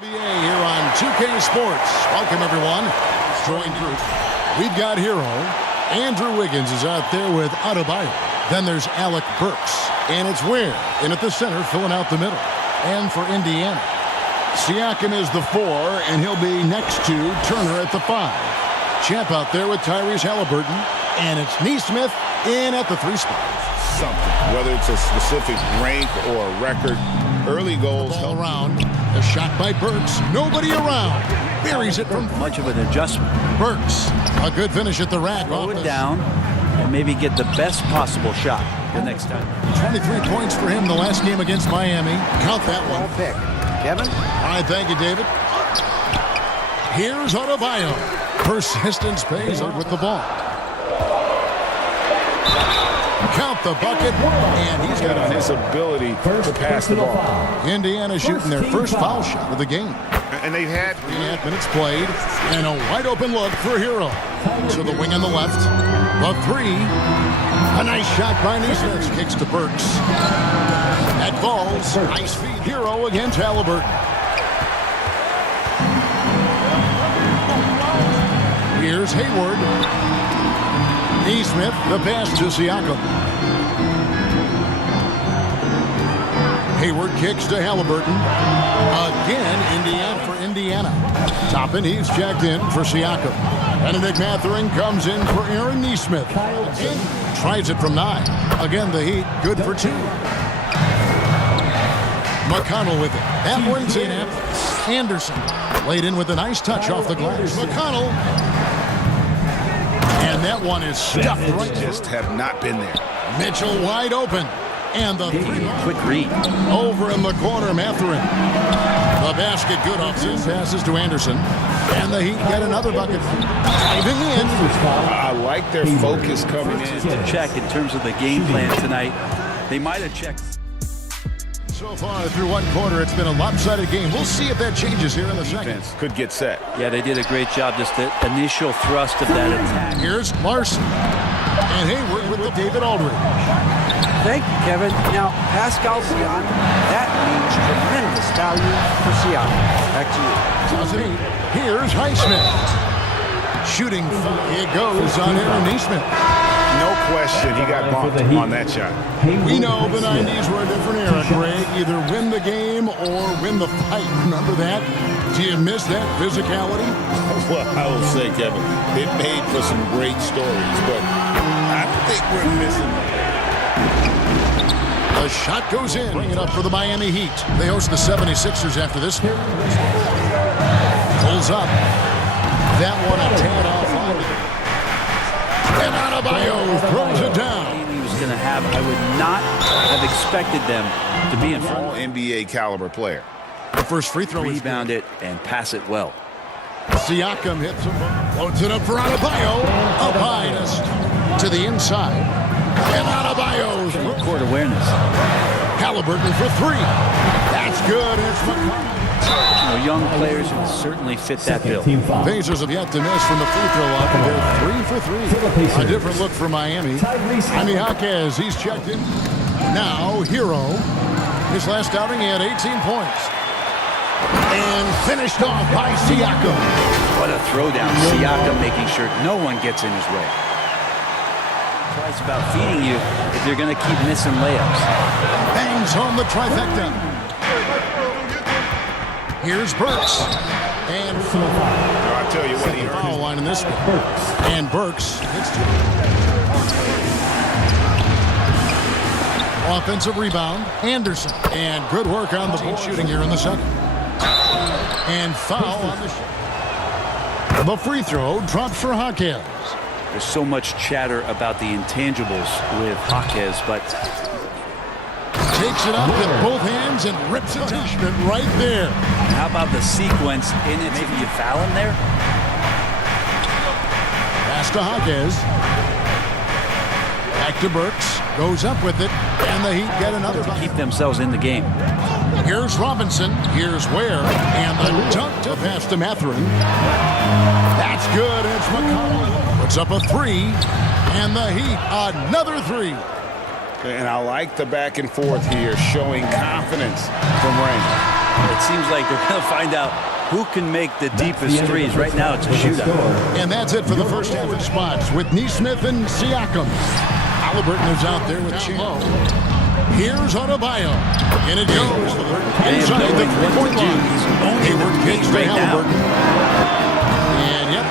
NBA here on 2K Sports. Welcome, everyone. Join group. We've got Hero. Andrew Wiggins is out there with Adebayo. Then there's Alec Burks. And it's Ware in at the center, filling out the middle. And for Indiana, Siakam is the 4, and he'll be next to Turner at the 5. Champ out there with Tyrese Halliburton. And it's Neesmith in at the 3 spot. Something, whether it's a specific rank or a record, early goals all around. A shot by Burks. Nobody around. Buries it from much of an adjustment. Burks. A good finish at the rack. Throw it down and maybe get the best possible shot the next time. 23 points for him the last game against Miami. Count that one. Pick. Kevin? All right, thank you, David. Here's Adebayo. Persistence pays out with the ball. Count the bucket, and he's got on his ability to pass the ball. Indiana shooting their first foul shot of the game. And they've had 3.5 minutes played, and a wide open look for Hero. To the wing on the left. The 3. A nice shot by Neesmith. Kicks to Burks. That falls. Nice feed. Hero against Halliburton. Here's Hayward. Neesmith, the pass to Siakam. Hayward kicks to Halliburton. Again, for Indiana. Toppin, he's checked in for Siakam. Benedict Mathurin comes in for Aaron Neesmith. Tries it from 9. Again, the Heat, good for 2. McConnell with it. That brings in Anderson. Laid in with a nice touch off the glass. McConnell. And that one is stuffed right. Just have not been there. Mitchell wide open. And the 3. Quick read. Over in the corner, Mathurin. The basket good off his passes to Anderson. And the Heat get another bucket. Diving in. I like their focus coming in. To check in terms of the game plan tonight. They might have checked. So far through one quarter, it's been a lopsided game. We'll see if that changes here in the second. Defense could get set. Yeah, they did a great job. Just the initial thrust of that attack. Here's Larson. And Hayward with the David Aldridge. Thank you, Kevin. Now, Pascal Siakam, that means tremendous value for Siakam. Back to you. Here's Highsmith. Shooting. It goes on Aaron Neesmith. No question, he got bumped on that shot. We know the 90s were a different era, Greg. Either win the game or win the fight. Remember that? Do you miss that physicality? Well, I will say, Kevin, it made for some great stories, but I think we're missing that. The shot goes in. Bring it up for the Miami Heat. They host the 76ers after this. Pulls up. That one a tad off. And Adebayo throws it down. He was going to have, I would not have expected them to be in front. All NBA caliber player. The first free throw. Rebound it and pass it well. Siakam hits him. Floats it up for Adebayo. Up high to the inside. And Adebayo's Court awareness. Halliburton for 3. That's good. It's McConnell. Young players who certainly fit that bill. Pacers have yet to miss from the free throw line. They're 3 for 3. A different look for Miami. Jaime Jaquez, he's checked in. Now, Hero. His last outing, he had 18 points. And finished off by Siakam. What a throwdown. Siakam making sure no one gets in his way. It's about feeding you if you're going to keep missing layups. Bangs home the trifecta. Here's Burks. And I'll tell you what, he earned foul line in this one. And Burks hits 2. Offensive rebound. Anderson. And good work on the shooting here in the second. And foul on the shot. The free throw drops for Jaquez. There's so much chatter about the intangibles with Jaquez, but takes it up with both hands and rips it down right there. How about the sequence in it? Maybe you foul him there? Pass to Jaquez. Back to Burks. Goes up with it. And the Heat get another. To keep themselves in the game. Here's Robinson. Here's Ware. And the dunk to pass to Mathurin. That's good. It's McConnell. Puts up a 3. And the Heat, another 3. And I like the back and forth here, showing confidence from range. It seems like they're going to find out who can make the deepest threes. Right now, it's a shootout. And that's it for the first half of spots with Neesmith and Siakam. Halliburton is out there with Chilo. Here's Adebayo. And it goes. Inside the three-point line. Hayward kicks to Halliburton. And, yep,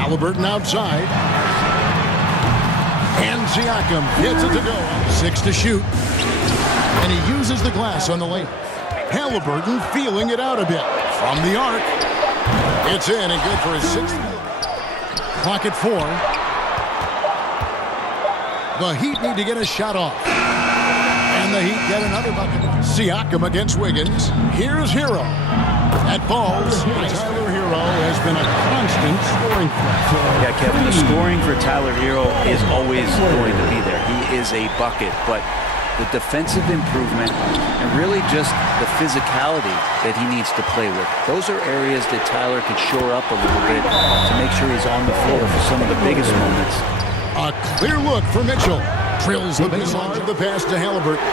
Halliburton outside. And Siakam hits it to go. 6 to shoot. And he uses the glass on the lane. Halliburton feeling it out a bit. From the arc. It's in and good for his 6th. Clock at 4. The Heat need to get a shot off. And the Heat get another bucket. Siakam against Wiggins. Here's Hero. That falls. Tyler Hero has been a constant scoring threat. Yeah, Kevin, the scoring for Tyler Hero is always going to be there. He is a bucket, but the defensive improvement and really just the physicality that he needs to play with. Those are areas that Tyler could shore up a little bit to make sure he's on the floor for some of the biggest moments. A clear look for Mitchell. Drills the baseline. The pass to Halliburton.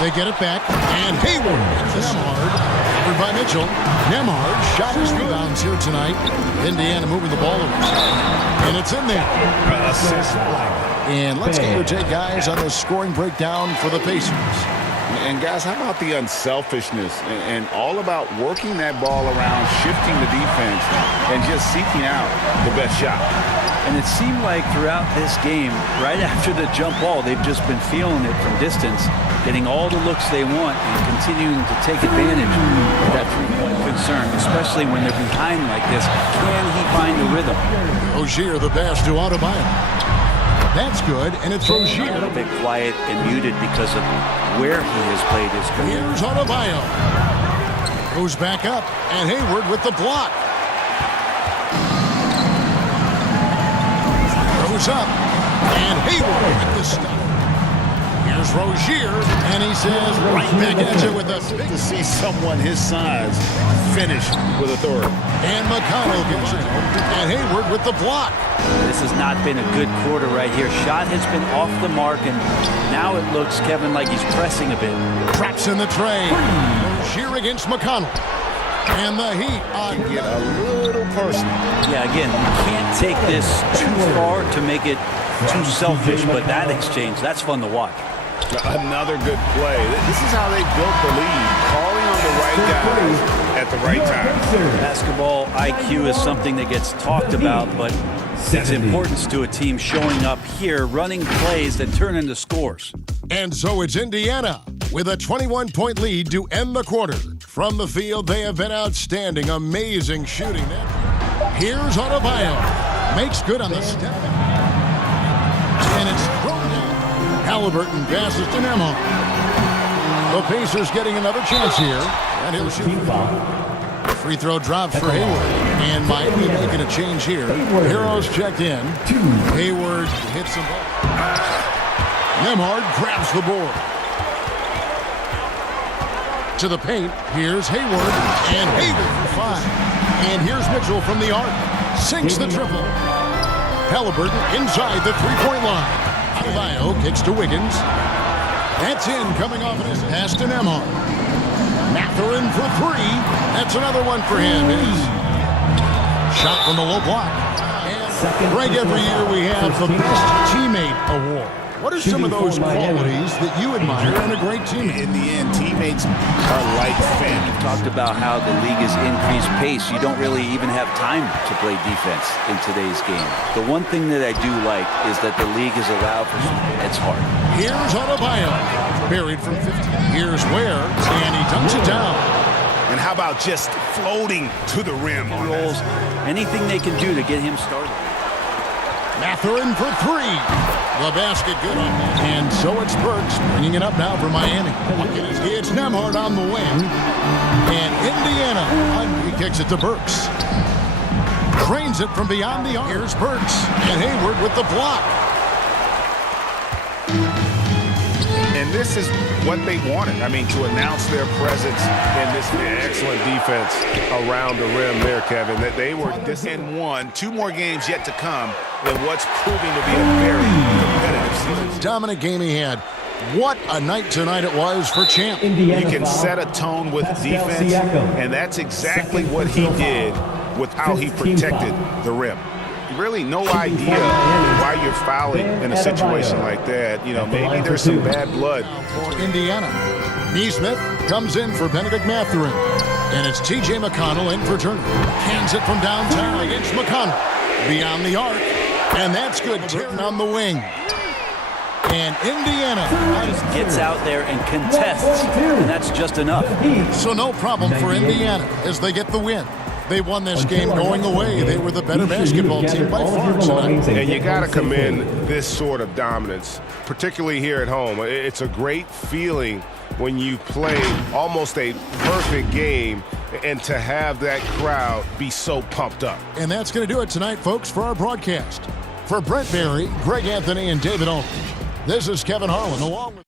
They get it back. And Hayward hits Nemhard. Covered by Mitchell. Nemhard shot his rebounds here tonight. Indiana moving the ball over. And it's in there. Assist. And let's get your take, guys, on the scoring breakdown for the Pacers. And, guys, how about the unselfishness and all about working that ball around, shifting the defense, and just seeking out the best shot. And it seemed like throughout this game, right after the jump ball, they've just been feeling it from distance, getting all the looks they want and continuing to take advantage of that three-point concern, especially when they're behind like this. Can he find the rhythm? Rozier, the pass to Adebayo. That's good, and it's Rozier. A little bit quiet and muted because of where he has played his career. Here's Adebayo. Goes back up, and Hayward with the block. Goes up, and Hayward with the stop. Here's Rozier, and he says right back at you with a big... To see someone his size finish with authority. And McConnell gets it, and Hayward with the block. This has not been a good quarter right here. Shot has been off the mark, and now it looks, Kevin, like he's pressing a bit. Traps in the tray. Rozier against McConnell. And the Heat on... Get a little personal. Yeah, again, you can't take this too far to make it too selfish, but that exchange, that's fun to watch. Another good play. This is how they built the lead, calling on the right guys at the right time. Basketball IQ is something that gets talked about, but its importance to a team showing up here, running plays that turn into scores. And so it's Indiana with a 21-point lead to end the quarter. From the field, they have been outstanding. Amazing shooting. Here's Adebayo. Makes good on the step. And it's thrown down. Halliburton passes to Nemhard. The Pacers getting another chance here. And he'll shoot. Free throw drops for Hayward. And Miami making a change here. Heroes checked in. Hayward hits the ball. Nemhard grabs the board. To the paint. Here's Hayward. And Hayward for 5. And here's Mitchell from the arc. Sinks the triple. Halliburton inside the three-point line. Adebayo kicks to Wiggins. That's in, coming off of his pass to Nemhard. Mathurin for 3. That's another one for him. His shot from the low block. And Greg, every year we have the Best Teammate Award. What are some of those qualities that you admire in a great teammate? In the end, teammates are like family. We've talked about how the league has increased pace. You don't really even have time to play defense in today's game. The one thing that I do like is that the league has allowed for some heads hard. Here's Adebayo. Buried from 50. Here's Ware, and he dunks it down. And how about just floating to the rim on Rolls, anything they can do to get him started. Mathurin for 3. The basket good on that. And so it's Burks bringing it up now for Miami. It's Nemhard on the wing. And Indiana, he kicks it to Burks. Trains it from beyond the arc. Here's Burks. And Hayward with the block. And this is what they wanted. I mean, to announce their presence in this excellent defense around the rim there, Kevin. That they were this and won. 2 more games yet to come in what's proving to be a very competitive season. Dominant game he had. What a night tonight it was for Champ. You can set a tone with defense, and that's exactly what he did with how he protected the rim. Really no idea why you're fouling in a situation like that. You know, maybe there's some bad blood. For Indiana, Neesmith comes in for Benedict Mathurin. And it's T.J. McConnell in for Turner. Hands it from downtown against McConnell. Beyond the arc. And that's good. Turn on the wing. And Indiana Just gets out there and contests, and that's just enough. So no problem for Indiana as they get the win. They won this game going away. They were the better basketball team by far tonight. And you got to commend this sort of dominance, particularly here at home. It's a great feeling when you play almost a perfect game and to have that crowd be so pumped up. And that's going to do it tonight, folks, for our broadcast. For Brent Barry, Greg Anthony, and David Owens, this is Kevin Harlan along with